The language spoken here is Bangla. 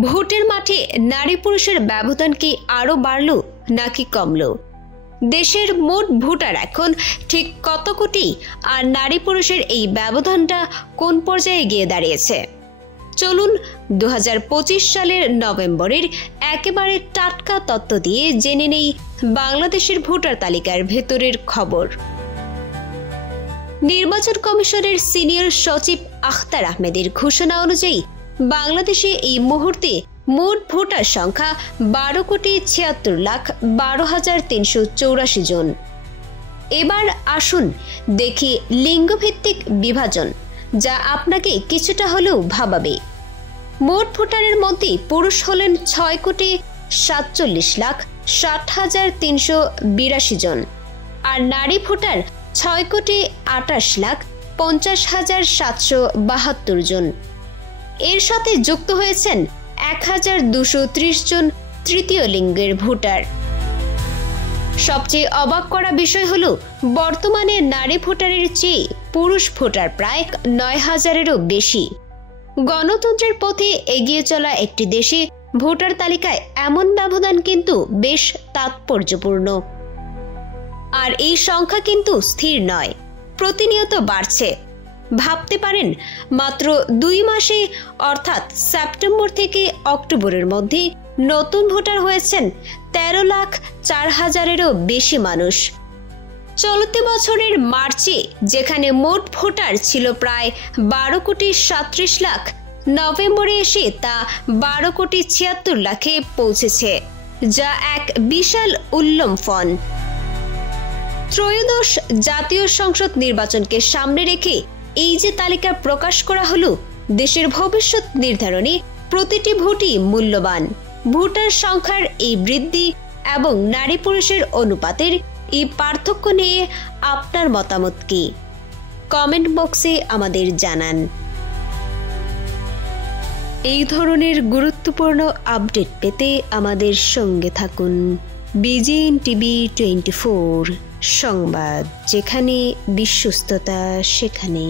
ভোটের মাঠে নারী পুরুষের ব্যবধান কি আরো বাড়লো নাকি কমলো? দেশের মোট ভোটার এখন ঠিক কত কোটি, আর নারী পুরুষের এই ব্যবধানটা কোন পর্যায়ে গিয়ে দাঁড়িয়েছে? চলুন 2025 সালের নভেম্বরের একেবারে টাটকা তথ্য দিয়ে জেনে নেই বাংলাদেশের ভোটার তালিকার ভেতরের খবর। নির্বাচন কমিশনের সিনিয়র সচিব আখতার আহমেদের ঘোষণা অনুযায়ী বাংলাদেশে এই মুহূর্তে মোট ভোটার সংখ্যা 12,76,12,384 জন। এবার আসুন দেখি লিঙ্গভিত্তিক বিভাজন, যা আপনাকে কিছুটা হলেও ভাবাবে। মোট ভোটারের মধ্যে পুরুষ হলেন 6,47,60,382 জন, আর নারী ভোটার 6,28,50,772 জন। এর সাথে যুক্ত হয়েছেন 1,230 জন তৃতীয় লিঙ্গের ভোটার। সবচেয়ে অবাক করা বিষয় হলো বর্তমানে নারী ভোটারের চেয়ে পুরুষ ভোটার প্রায় 9,000-এরও বেশি। গণতন্ত্রের পথে এগিয়ে চলা একটি দেশে ভোটার তালিকায় এমন ব্যবধান কিন্তু বেশ তাৎপর্যপূর্ণ। আর এই সংখ্যা কিন্তু স্থির নয়, প্রতিনিয়ত বাড়ছে। ভাবতে পারেন, মাত্র 2 মাসে অর্থাৎ সেপ্টেম্বর থেকে অক্টোবরের মধ্যে নতুন ভোটার হয়েছেন 13,04,000-এরও বেশি মানুষ। চলতি বছরের মার্চে যেখানে মোট ভোটার ছিল প্রায় 12,37 লাখ, নভেম্বরে এসে তা 12,76 লাখে পৌঁছেছে, যা এক বিশাল উল্লম্ফন। ত্রয়োদশ জাতীয় সংসদ নির্বাচনকে সামনে রেখে এই যে তালিকা প্রকাশ করা হলো, দেশের ভবিষ্যৎ নির্ধারণে প্রতিটি ভোটই মূল্যবান। ভোটার সংখ্যার এই বৃদ্ধি এবং নারী পুরুষের অনুপাতের এই পার্থক্য নিয়ে আপনার মতামত কি? কমেন্ট বক্সে আমাদের জানান। এই ধরনের গুরুত্বপূর্ণ আপডেট পেতে আমাদের সঙ্গে থাকুন। বিজিএন টিভি 24 সংবাদ, যেখানে বিশ্বস্ততা সেখানে।